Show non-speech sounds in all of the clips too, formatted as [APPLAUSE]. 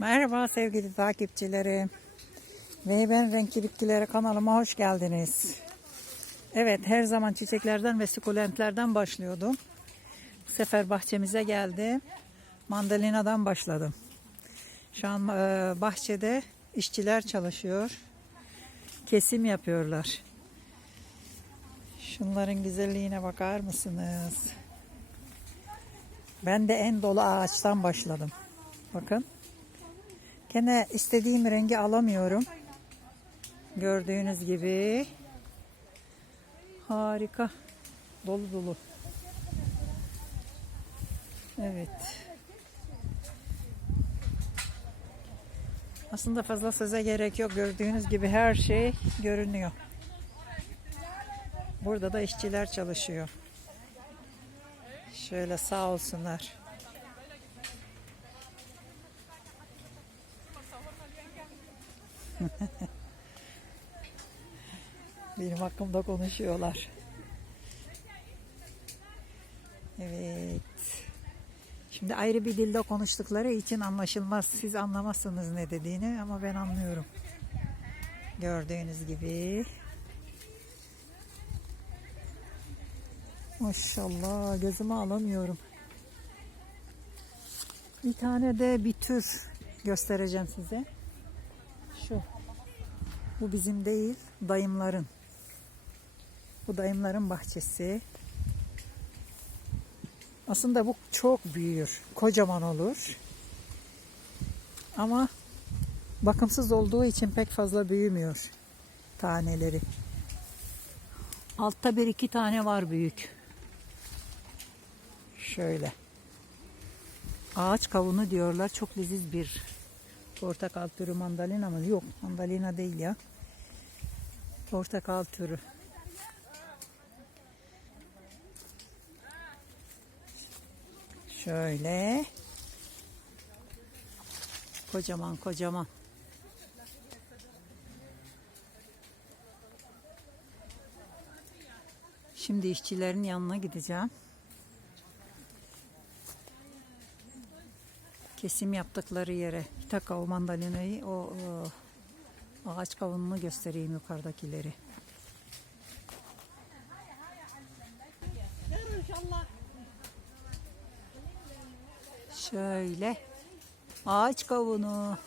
Merhaba sevgili takipçilerim. Ve ben Renkli Bitkileri kanalıma hoş geldiniz. Evet her zaman çiçeklerden ve sukulentlerden başlıyordum. Bu sefer bahçemize geldim. Mandalinadan başladım. Şu an e, bahçede işçiler çalışıyor. Kesim yapıyorlar. Şunların güzelliğine bakar mısınız? Ben de en dolu ağaçtan başladım. Bakın. Gene istediğim rengi alamıyorum. Gördüğünüz gibi. Harika. Dolu dolu. Evet. Aslında fazla söze gerek yok. Gördüğünüz gibi her şey görünüyor. Burada da işçiler çalışıyor. Şöyle sağ olsunlar. Benim hakkımda konuşuyorlar. Evet. Şimdi ayrı bir dilde konuştukları için anlaşılmaz. Siz anlamazsınız ne dediğini ama ben anlıyorum. Gördüğünüz gibi. Maşallah gözümü alamıyorum. Bir tane de bir tür göstereceğim size. Şu. Bu bizim değil, dayımların. Bu dayımların bahçesi. Aslında bu çok büyür. Kocaman olur. Ama bakımsız olduğu için pek fazla büyümüyor taneleri. Altta bir iki tane var büyük. Şöyle. Ağaç kavunu diyorlar. Çok leziz bir portakal türü mandalina mı? Yok mandalina değil ya. Portakal türü. Şöyle. Kocaman kocaman. Şimdi işçilerin yanına gideceğim. Kesim yaptıkları yere. Taka o mandalinayı, o, o ağaç kavununu göstereyim yukarıdakileri. Şöyle. Ağaç kavunu.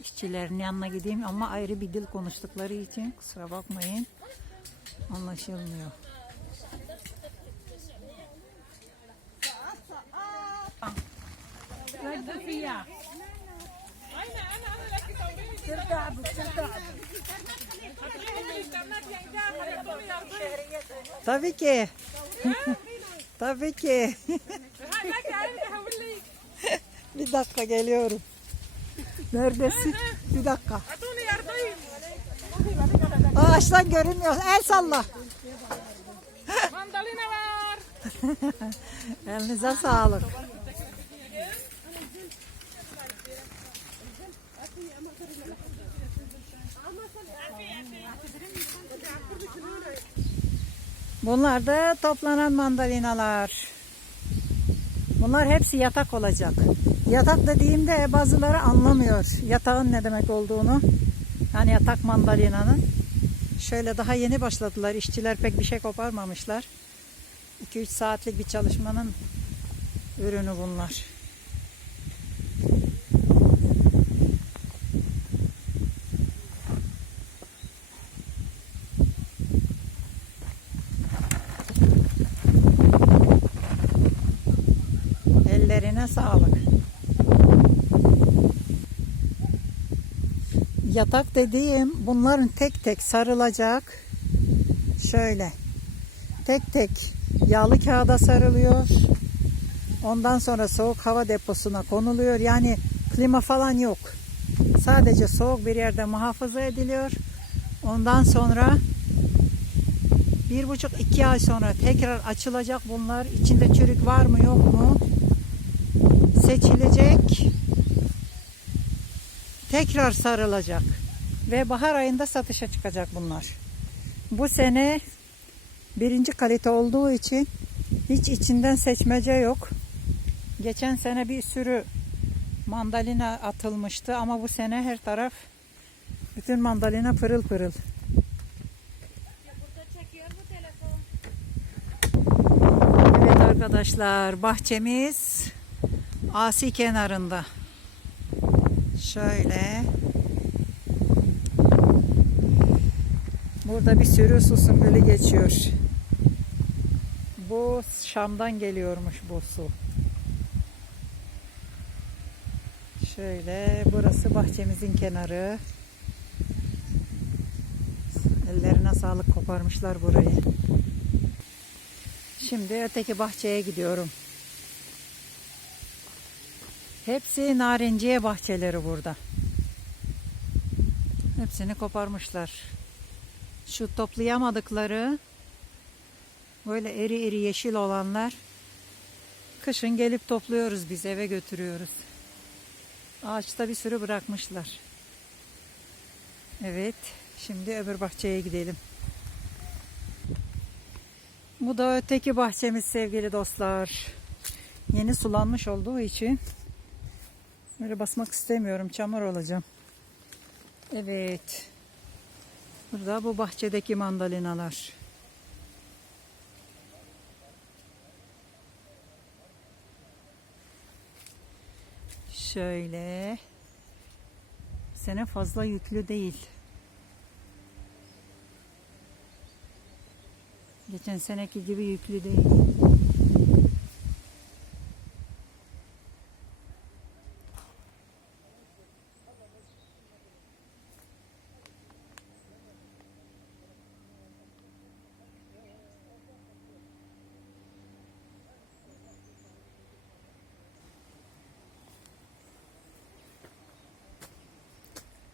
İşçilerin yanına gideyim ama ayrı bir dil konuştukları için kusura bakmayın. Anlaşılmıyor. Tabii ki. [LAUGHS] Tabii ki. [LAUGHS] bir dakika geliyorum. Neredesin? Bir dakika. Ağaçtan görünmüyor. El salla. Mandalina var. [LAUGHS] Elinize sağlık. Bunlar da toplanan mandalinalar. Bunlar hepsi yatak olacak. Yatak dediğimde bazıları anlamıyor yatağın ne demek olduğunu. Yani yatak mandalinanın. Şöyle daha yeni başladılar. İşçiler pek bir şey koparmamışlar. 2-3 saatlik bir çalışmanın ürünü bunlar. Ellerine sağlık. Yatak dediğim bunların tek tek sarılacak. Şöyle. Tek tek yağlı kağıda sarılıyor. Ondan sonra soğuk hava deposuna konuluyor. Yani klima falan yok. Sadece soğuk bir yerde muhafaza ediliyor. Ondan sonra bir buçuk iki ay sonra tekrar açılacak bunlar. İçinde çürük var mı yok mu? Seçilecek. Tekrar sarılacak. Ve bahar ayında satışa çıkacak bunlar. Bu sene birinci kalite olduğu için Hiç içinden seçmece yok. Geçen sene bir sürü mandalina atılmıştı ama bu sene her taraf bütün mandalina pırıl pırıl. Evet arkadaşlar bahçemiz asi kenarında. Şöyle. Burada bir sürü su sümbülü geçiyor. Bu Şam'dan geliyormuş bu su. Şöyle burası bahçemizin kenarı. Ellerine sağlık koparmışlar burayı. Şimdi öteki bahçeye gidiyorum. Hepsi narenciye bahçeleri burada. Hepsini koparmışlar. Şu toplayamadıkları böyle eri eri yeşil olanlar kışın gelip topluyoruz biz eve götürüyoruz. Ağaçta bir sürü bırakmışlar. Evet, şimdi öbür bahçeye gidelim. Bu da öteki bahçemiz sevgili dostlar. Yeni sulanmış olduğu için böyle basmak istemiyorum. Çamur olacağım. Evet. Burada bu bahçedeki mandalinalar. Şöyle. Sene fazla yüklü değil. Geçen seneki gibi yüklü değil.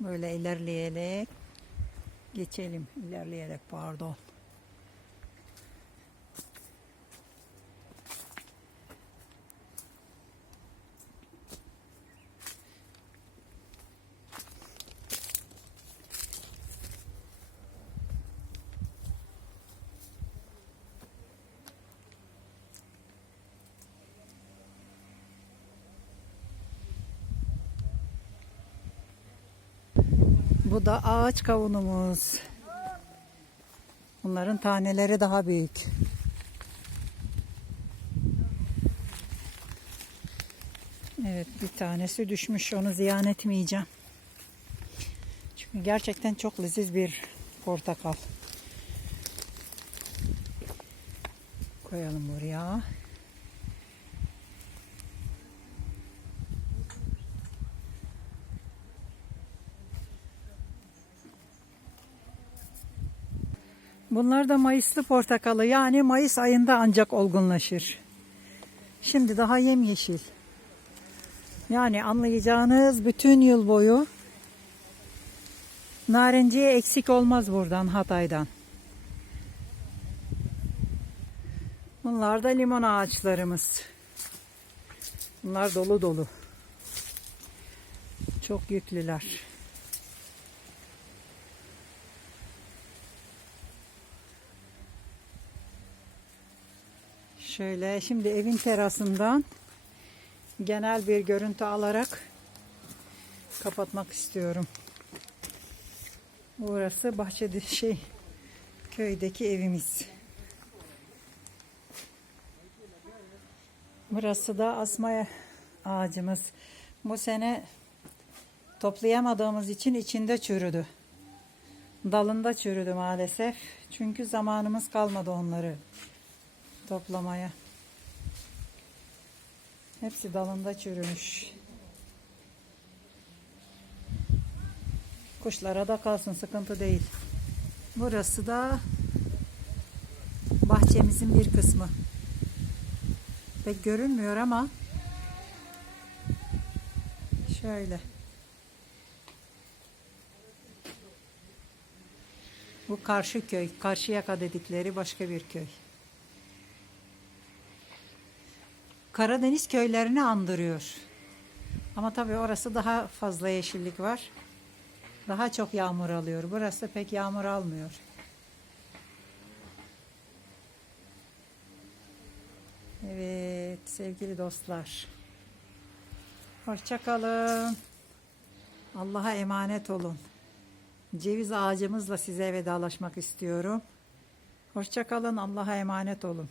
Böyle ilerleyerek geçelim. İlerleyerek pardon. Bu da ağaç kavunumuz. Bunların taneleri daha büyük. Evet bir tanesi düşmüş onu ziyan etmeyeceğim. Çünkü gerçekten çok leziz bir portakal. Koyalım buraya. Bunlar da Mayıslı portakalı yani Mayıs ayında ancak olgunlaşır. Şimdi daha yemyeşil. Yani anlayacağınız bütün yıl boyu narenciye eksik olmaz buradan Hatay'dan. Bunlar da limon ağaçlarımız. Bunlar dolu dolu. Çok yüklüler. Şöyle şimdi evin terasından genel bir görüntü alarak kapatmak istiyorum. Burası bahçede şey köydeki evimiz. Burası da asma ağacımız. Bu sene toplayamadığımız için içinde çürüdü. Dalında çürüdü maalesef. Çünkü zamanımız kalmadı onları toplamaya. Hepsi dalında çürümüş. Kuşlara da kalsın sıkıntı değil. Burası da bahçemizin bir kısmı. Pek görünmüyor ama şöyle. Bu karşı köy, Karşıyaka dedikleri başka bir köy. Karadeniz köylerini andırıyor. Ama tabii orası daha fazla yeşillik var. Daha çok yağmur alıyor. Burası pek yağmur almıyor. Evet sevgili dostlar. Hoşça kalın. Allah'a emanet olun. Ceviz ağacımızla size vedalaşmak istiyorum. Hoşça kalın. Allah'a emanet olun.